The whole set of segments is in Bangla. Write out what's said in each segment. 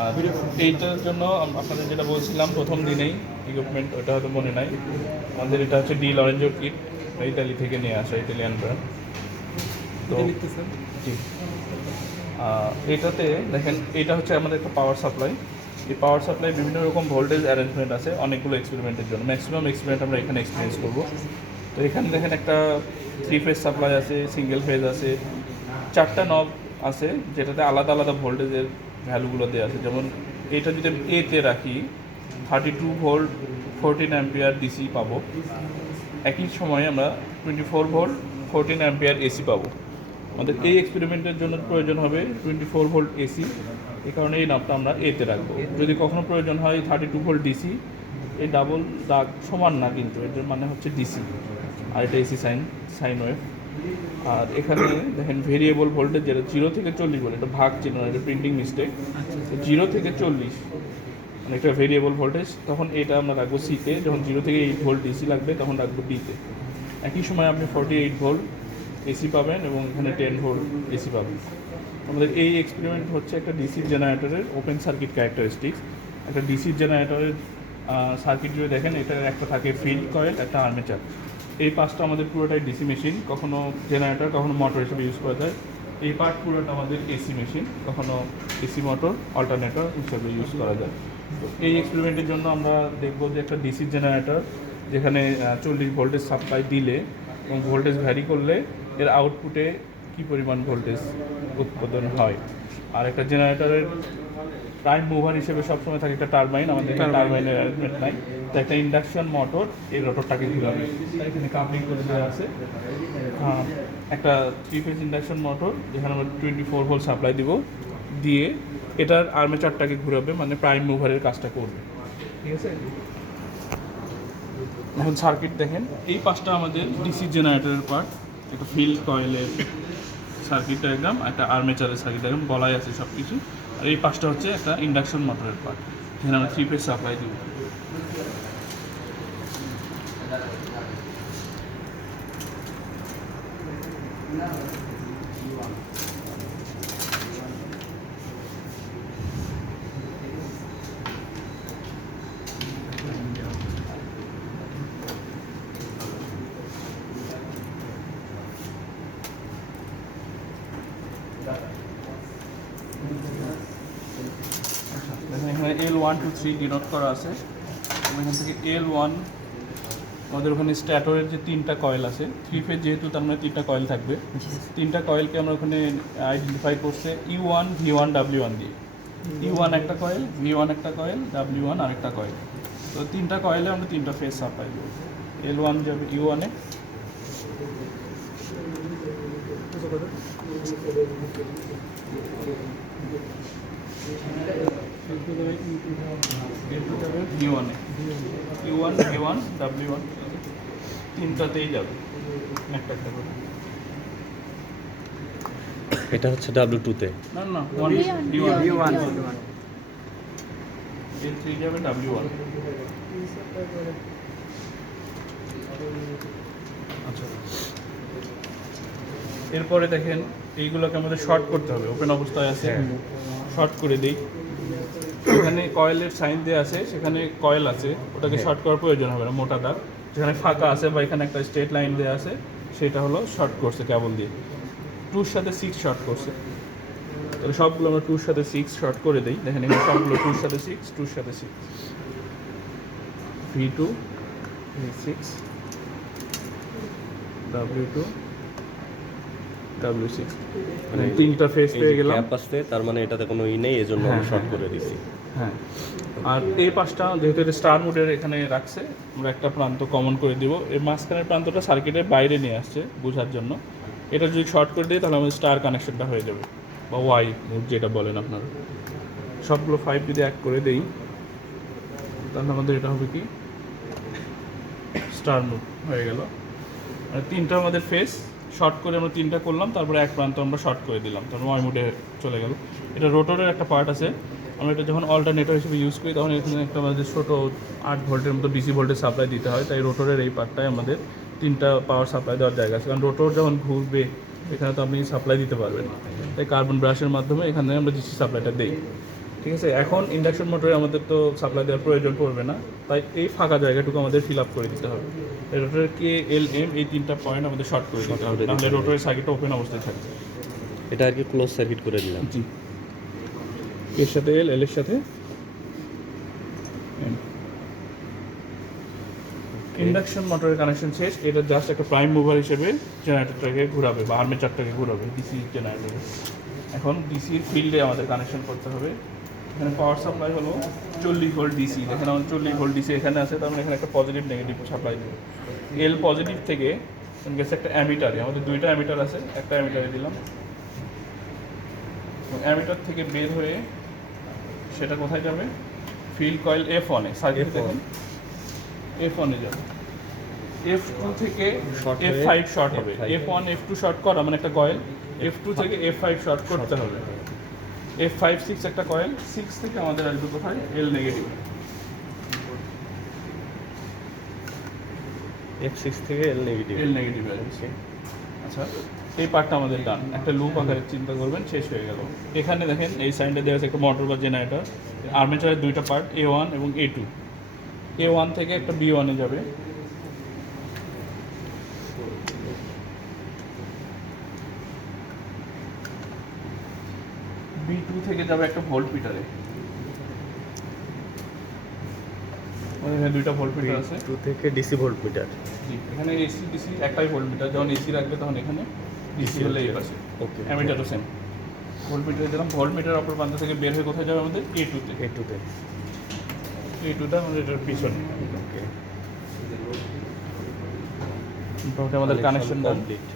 আর এইটার জন্য আপনাদের যেটা বলছিলাম প্রথম দিনেই ইকুইপমেন্ট, ওটা হয়তো মনে নাই। আমাদের এটা হচ্ছে ডি লরেঞ্জোর কিট, ইতালি থেকে নিয়ে আসা, ইতালিয়ান ব্র্যান্ড। তো জি, এটাতে দেখেন, এটা হচ্ছে আমাদের একটা পাওয়ার সাপ্লাই। এই পাওয়ার সাপ্লাই বিভিন্ন রকম ভোল্টেজ অ্যারেঞ্জমেন্ট আছে অনেকগুলো এক্সপেরিমেন্টের জন্য। ম্যাক্সিমাম এক্সপেরিমেন্ট আমরা এখানে এক্সপিরিয়েন্স করবো। তো এখানে দেখেন একটা 3 ফেজ সাপ্লাই আছে, সিঙ্গেল ফেজ আছে, 4টা নব আছে যেটাতে আলাদা আলাদা ভোল্টেজের ভ্যালুগুলো দেওয়া আছে। যেমন এটা যদি আমি এতে রাখি 32 ভোল্ট 14 অ্যাম্পিয়ার ডিসি পাবো। একই সময়ে আমরা 24 ভোল্ট 14 অ্যাম্পিয়ার এসি পাবো। আমাদের এই এক্সপেরিমেন্টের জন্য প্রয়োজন হবে 24 ভোল্ট এসি, এই কারণে এই নামটা আমরা এতে রাখবো। যদি কখনো প্রয়োজন হয় 32 ভোল্ট ডিসি, এই ডাবল দাগ সমান না কিন্তু, এটার মানে হচ্ছে ডিসি, আর এটা এসি সাইন ওয়েভ। আর এখানে দেখেন ভেরিয়েবল ভোল্টেজ, যেটা 0 থেকে 40 ভোল্ট, এটা ভাগ চিহ্ন, এটা প্রিন্টিং মিস্টেক। 0 থেকে 40 মানে একটা ভেরিয়েবল ভোল্টেজ, তখন এটা আমরা রাখবো সিতে। যখন 0 থেকে 8 ভোল্ট ডিসি লাগবে তখন রাখবো ডিতে। একই সময় আপনি 48 ভোল্ট এসি পাবেন এবং এখানে 10 ভোল্ট এসি পাবেন। আমাদের এই এক্সপেরিমেন্ট হচ্ছে একটা ডিসি জেনারেটরের ওপেন সার্কিট ক্যারেক্টারিস্টিক্স। একটা ডিসি জেনারেটরের সার্কিট যদি দেখেন, এটার একটা থাকে ফিল্ড কয়েল, একটা আর্মেচার। এই পাঁচটা আমাদের পুরোটাই ডিসি মেশিন, কখনো জেনারেটর, কখনো মোটর হিসেবে ইউজ করা যায়। এই পার্ট পুরোটা আমাদের এসি মেশিন, কখনো এসি মোটর, অল্টারনেটর হিসেবে ইউজ করা যায়। তো এই এক্সপেরিমেন্টের জন্য আমরা দেখব যে একটা ডিসি জেনারেটর যেখানে 40 ভোল্টেজ সাপ্লাই দিলে এবং ভোল্টেজ ভ্যারি করলে এর আউটপুটে কী পরিমাণ ভোল্টেজ উৎপাদন হয়। আর একটা জেনারেটরের প্রাইম মুভার হিসেবে সবসময় থাকে একটা টারবাইন, আমাদের টারবাইনের অ্যারেঞ্জমেন্ট নাই। তো একটা ইন্ডাকশন মোটর এই রোটরটাকে ঘুরাবে, এখানে কাপলিং করে দেওয়া আছে। একটা 3 ফেজ ইন্ডাকশন মোটর যেখানে আমরা 24 ভোল্ট সাপ্লাই দিব, দিয়ে এটার আর্মেচারটাকে ঘুরাবে, মানে প্রাইম মুভারের কাজটা করবে। ঠিক আছে, এখন সার্কিট দেখেন, এই পাঁচটা আমাদের ডিসি জেনারেটরের পার্ট। একটা ফিল্ড কয়েলের সার্কিট ডায়াগ্রাম, একটা আর্মেচারের সার্কিট ডায়াগ্রাম, বলাই আছে সব কিছু। আর এই পাঁচটা হচ্ছে একটা ইন্ডাকশন মোটরের পার্ট, যেখানে আমরা 3 ফেজ সাপ্লাই দিব। এখানে L1 2 3 ডিনোট করা আছে। এখান থেকে L1 আমাদের ওখানে স্ট্যাটরের যে 3টা কয়েল আছে, 3 ফেজ যেহেতু, তার মানে 3টা কয়েল থাকবে। 3টা কয়েলকে আমরা ওখানে আইডেন্টিফাই করছে U1 V1 W1 দিয়ে। U1 একটা কয়েল, V1 একটা কয়েল, W1 আরেকটা কয়েল। তো 3টা কয়েলে আমরা 3টা ফেজ সাপ্লাই দেবো। L1 যাবে U1 এ, V1 এ, U1 V1 W1 তিনটাতেই যাবে একটা একটা করে। এটা হচ্ছে W2-তে। না না, V1 L3 যাবে W1। আচ্ছা, এরপরে দেখেন এইগুলোকে আমাদের শর্ট করতে হবে, ওপেন অবস্থায় আছে, শর্ট করে দিই। এখানে কয়েলের সাইন দেওয়া আছে, সেখানে কয়েল আছে, ওটাকে শর্ট করার প্রয়োজন হবে না। মোটা দাগ যেখানে ফাঁকা আছে বা এখানে একটা স্ট্রেট লাইন দেওয়া আছে, সেটা হলো শর্ট করছে কেবল দিয়ে। 2-র সাথে 6 শর্ট করছে, তাহলে সবগুলো আমরা 2-র সাথে 6 শর্ট করে দিই। দেখেন এখানে সবগুলো 2-র সাথে 6, 2-র সাথে 6, V2 V6 W2 W6, মানে 3টা ফেজ পেয়ে গেলাম। গ্যাপ আসছে, তার মানে এটাতে কোনো নেই, এজন্য আমরা শর্ট করে দিছি। হ্যাঁ, আর এই পাশটা যেহেতু এটা স্টার মোডের এখানে রাখছে, আমরা একটা প্রান্ত কমন করে দিব। এই মাঝখানের প্রান্তটা সার্কিটের বাইরে নিয়ে আসছে বোঝার জন্য। এটা যদি শর্ট করে দিই তাহলে আমাদের স্টার কানেকশনটা হয়ে যাবে, বা ওয়াই মোড যেটা বলেন আপনারা। সবগুলো 5 যদি এক করে দেই তাহলে আমাদের এটা হবে কি, স্টার মোড হয়ে গেল। আর 3টা আমাদের ফেস শর্ট করে আমরা 3টা করলাম, তারপরে এক প্রান্ত আমরা শর্ট করে দিলাম, তারপর ওয়াই মোডে চলে গেল। এটা রোটরের একটা পার্ট আছে, আমরা এটা যখন অল্টারনেটর হিসেবে ইউজ করি তখন এখানে একটা আমাদের ছোটো 8 ভোল্টের মতো ডিসি ভোল্টেজ সাপ্লাই দিতে হয়। তাই রোটরের এই পার্টটায় আমাদের 3টা পাওয়ার সাপ্লাই দেওয়ার জায়গা আছে, কারণ রোটর যখন ঘুরবে এখানে তো আপনি সাপ্লাই দিতে পারবেন না। তাই কার্বন ব্রাশের মাধ্যমে এখানে আমরা ডিসি সাপ্লাইটা দিই। ঠিক আছে, এখন ইন্ডাকশন মোটরে আমাদের তো সাপ্লাই দেওয়ার প্রয়োজন পড়বে না, তাই এই ফাঁকা জায়গাটুকু আমাদের ফিল আপ করে দিতে হবে। রোটরের কে এল এম এই তিনটা পয়েন্ট আমাদের শর্ট করে দিতে হবে, নাহলে রোটরের সার্কিটটা ওপেন অবস্থায় থাকবে। এটা আর কি ক্লোজ সার্কিট করে দিলাম। জি, এর সাথে এল, এল এর সাথে এম। ইন্ডাকশন মোটরের কানেকশন শেষ। এটা জাস্ট একটা প্রাইম মুভার হিসেবে জেনারেটরটাকে ঘোরাবে বা আর্মেচারটাকে ঘোরাবে ডিসি জেনারেটরে। এখন ডিসির ফিল্ডে আমাদের কানেকশন করতে হবে। এখানে পাওয়ার সাপ্লাই হলো 40 ভোল্ট ডিসি। দেখেন আমাদের 40 ভোল্ট ডিসি এখানে আছে, তার মানে এখানে একটা পজিটিভ নেগেটিভ সাপ্লাই দেবে। এল পজিটিভ থেকে গেছে একটা অ্যামিটারে, আমাদের দুইটা অ্যামিটার আছে, একটা অ্যামিটারে দিলাম। অ্যামিটার থেকে বের হয়ে সেটা কোথায় যাবে? ফিল্ড কয়েল F1 এ, সার্কিট দেখুন F1 এ যাবে। F2 থেকে F5 শর্ট হবে। F1 F2 শর্ট করা মানে একটা কয়েল, F2 থেকে F5 শর্ট করতে হবে। F5 6 একটা কয়েল, 6 থেকে আমাদের আসবে কোথায়? L negative. F6 থেকে L নেগেটিভ। L নেগেটিভ আসবে। আচ্ছা, এই পার্টটা আমাদের ডান। একটা লুপ আকারে চিন্তা করবেন, শেষ হয়ে গেল। এখানে দেখেন এই সাইডে দেওয়া আছে একটা মোটর বা জেনারেটর। আর্মেচারের দুইটা পার্ট A1 এবং A2। A1 থেকে একটা B1 এ যাবে। B2 থেকে যাবে একটা ভোল্ট মিটারে। এখানে দুইটা ভোল্ট মিটার আছে। 2 থেকে ডিসি ভোল্ট মিটার। জি, এখানে এসি ডিসি একটাই ভোল্ট মিটার। যখন এসি রাখবে তখন এখানে ডিসি হলে এই পাশে। ওকে, অ্যামিটারও সেম। ভোল্ট মিটারে দিলাম। ভোল্ট মিটার অপর প্রান্ত থেকে বের হয়ে কোথায় যাবে আমাদের? A2 তে। A2 তে। A2টা আমাদের এটার পিছনে। ওকে, মোটামুটি আমাদের কানেকশন কমপ্লিট।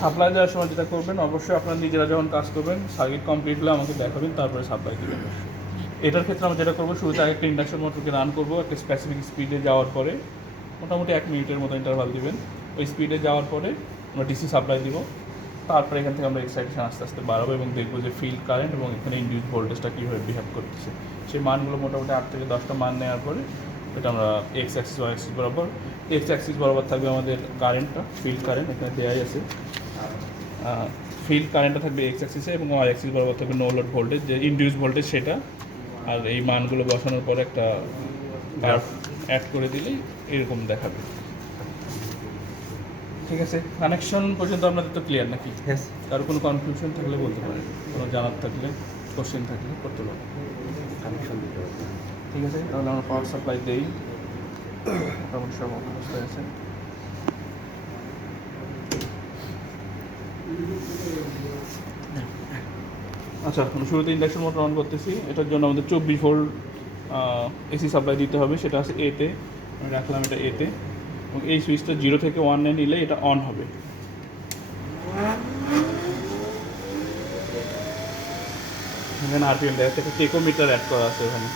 সাপ্লাই দেওয়ার সময় যেটা করবেন, অবশ্যই আপনারা নিজেরা যখন কাজ করবেন সার্কিট কমপ্লিট হলে আমাকে দেখাবেন, তারপরে সাপ্লাই দেবেন। এটার ক্ষেত্রে আমরা যেটা করবো, শুরুতে আগে একটা ইন্ডাকশন মোটরকে রান করবো একটা স্পেসিফিক স্পিডে যাওয়ার পরে, মোটামুটি 1 মিনিটের মতো ইন্টারভাল দিবেন। ওই স্পিডে যাওয়ার পরে আমরা ডিসি সাপ্লাই দিব। তারপরে এখান থেকে আমরা এক্সাইটেশন আস্তে আস্তে বাড়াবো এবং দেখবো যে ফিল্ড কারেন্ট এবং এখানে ইনডিউস ভোল্টেজটা কীভাবে বিহেভ করতেছে। সেই মানগুলো মোটামুটি 8 থেকে 10টা মান নেওয়ার পরে এটা আমরা এক্স অ্যাক্সিস ওয়াই অ্যাক্সিস বরাবর, এক্স অ্যাক্সিস বরাবর থাকবে আমাদের কারেন্টটা, ফিল্ড কারেন্ট এখানে দেওয়াই আছে। ফিল্ড কারেন্টটা থাকবে এক্স অ্যাক্সিসে এবং ওয়াই অ্যাক্সিস বরাবর থাকবে নো লোড ভোল্টেজ, যে ইনডিউস ভোল্টেজ সেটা। আর এই মানগুলো বসানোর পরে একটা গ্রাফ অ্যাড করে দিলেই এরকম দেখাবে। ঠিক আছে, কানেকশন পর্যন্ত আপনাদের তো ক্লিয়ার নাকি? হ্যাঁ, কারো কোনো কনফিউশন থাকলে বলতে পারেন, কোনো জানার থাকলে, কোশ্চেন থাকলে করতে পারেন। কানেকশন দিতে হবে। ঠিক আছে, তাহলে আমরা পাওয়ার সাপ্লাই দেই। মোটামুটি সব অবস্থায় আছে। আচ্ছা, আমরা শুরুতে ইন্ডাকশন মোটর অন করতেছি। এটার জন্য আমাদের 24 ভোল্ট এসি সাপ্লাই দিতে হবে, সেটা আছে এতে। আমি রাখলাম এটা এতে, এবং এই সুইচটা 0 থেকে 1 এ নিলে এটা অন হবে। এখানে আরপিএম দেখা যাচ্ছে, একটা টেকোমিটার অ্যাড করা আছে এখানে।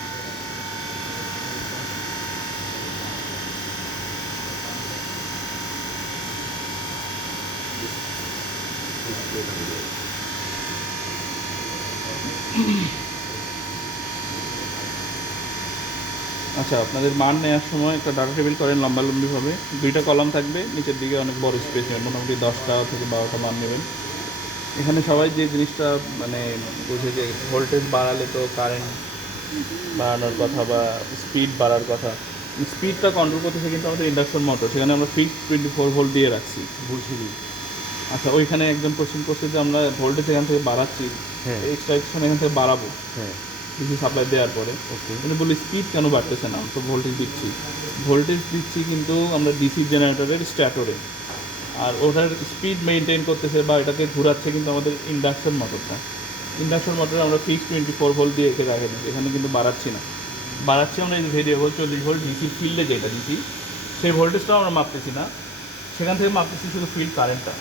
আচ্ছা, আপনাদের মান নেওয়ার সময় একটা ডাটা টেবিল করেন লম্বালম্বিভাবে। 2টা কলাম থাকবে, নিচের দিকে অনেক বড় স্পেস নেবেন, মোটামুটি 10টা থেকে 12টা মান নেবেন। এখানে সবাই যে জিনিসটা মানে বুঝে যে ভোল্টেজ বাড়ালে তো কারেন্ট বাড়ানোর কথা বা স্পিড বাড়ার কথা। স্পিডটা কন্ট্রোল করতেছে কিন্তু আমাদের ইন্ডাকশন মোটর, সেখানে আমরা ফিক্সড 24 ভোল্ট দিয়ে রাখছি। বুঝিনি। আচ্ছা, ওইখানে একজন কোশ্চেন করছে যে আমরা ভোল্টেজ এখান থেকে বাড়াচ্ছি, হ্যাঁ, এক্সট্রাকশন এখান থেকে বাড়াবো হ্যাঁ, ডিসি সাপ্লাই দেওয়ার পরে। ওকে। কিন্তু বলি স্পিড কেন বাড়তেছে না? তো ভোল্টেজ দিচ্ছি, ভোল্টেজ দিচ্ছি কিন্তু আমরা ডিসি জেনারেটরের স্ট্যাটরে, আর ওটার স্পিড মেনটেন করতেছে বা এটাকে ঘোরাচ্ছে কিন্তু আমাদের ইন্ডাকশন মোটরটা। ইন্ডাকশন মোটরে আমরা ফিক্সড 24 ভোল্ট দিয়ে একে রাখে দিচ্ছি, এখানে কিন্তু বাড়াচ্ছি না। বাড়াচ্ছি আমরা এই ভেরিয়েবল 40 ভোল্ট ডিসি ফিল্ডে যেটা দিচ্ছি, সেই ভোল্টেজটাও আমরা মাপতেছি না, সেখান থেকে মাপতেছি শুধু ফিল্ড কারেন্টটা।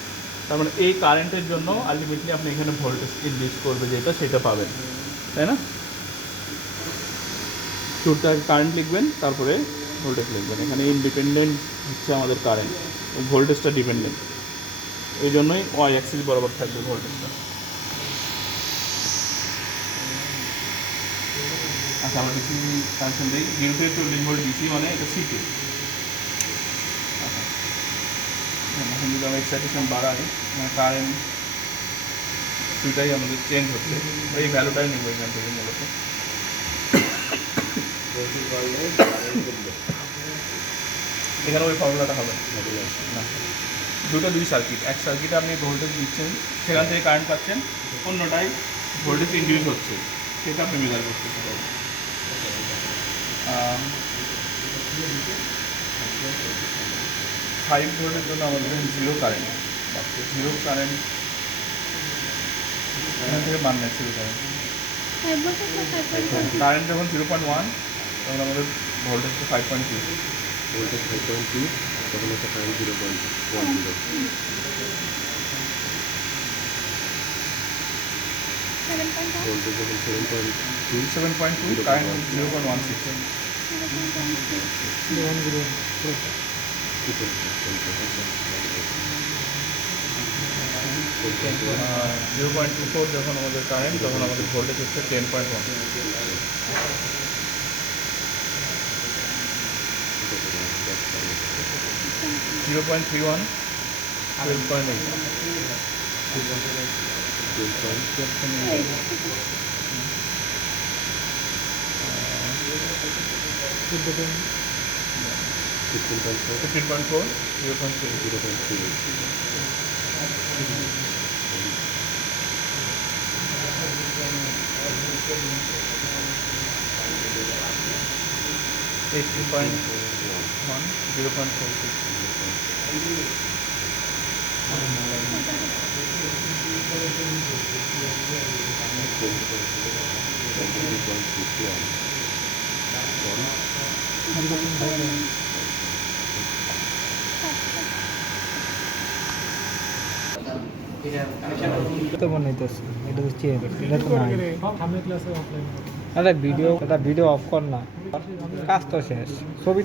তার মানে এই কারেন্টের জন্য আলটিমেটলি আপনি এখানে ভোল্টেজ ইনডিউস করবে যেটা, সেটা পাবেন, তাই না? শুরুতে আগে কারেন্ট লিখবেন, তারপরে ভোল্টেজ লিখবেন। এখানে ইন্ডিপেন্ডেন্ট হচ্ছে আমাদের কারেন্ট, ভোল্টেজটা ডিপেন্ডেন্ট, এই জন্যই ওয়াই অ্যাক্সিস বরাবর থাকবে ভোল্টেজটা। আচ্ছা, আমরা ডিসি কানেকশন দিই। 0 থেকে 40 ভোল্ট ডিসি মানে এটা সিটি। আচ্ছা, এখন যদি আমরা এক্সাইটেশন বাড়াই, কারেন্ট দুইটাই আমাদের চেঞ্জ হচ্ছে, এই ভ্যালুটাই নেবো এখান থেকে মূলত। এখানে ওই ফর্মুলাটা হবে না, দুটো দুই সার্কিট, এক সার্কিটে আপনি ভোল্টেজ দিচ্ছেন, সেখান থেকে কারেন্ট পাচ্ছেন, অন্যটাই ভোল্টেজ ইনডিউস হচ্ছে, সেটা আপনি মেজার করতেতে পারবেন। 5 ভোল্টের জন্য আমাদের জিরো কারেন্ট, এখান থেকে মান নেয় জিরো কারেন্ট যখন 0.1 তখন আমাদের ভোল্টেজ 5.2, ভোল্টেজ 5.2, তখন একটা কারেন্ট 0.10। 7.1 ভোল্টেজ যখন 7.2, 7.2 কারেন্ট 0.16। uh, 0.24 যখন আমাদের কারেন্ট, তখন আমাদের ভোল্টেজ হচ্ছে 10.1। 0.31 12.8। 15.4 0.3। 18.1 0.46। তো বানাইতেছে এটা হচ্ছে এটা তো নাই আরে ভিডিও অফ কর না, কাজ তো শেষ, ছবি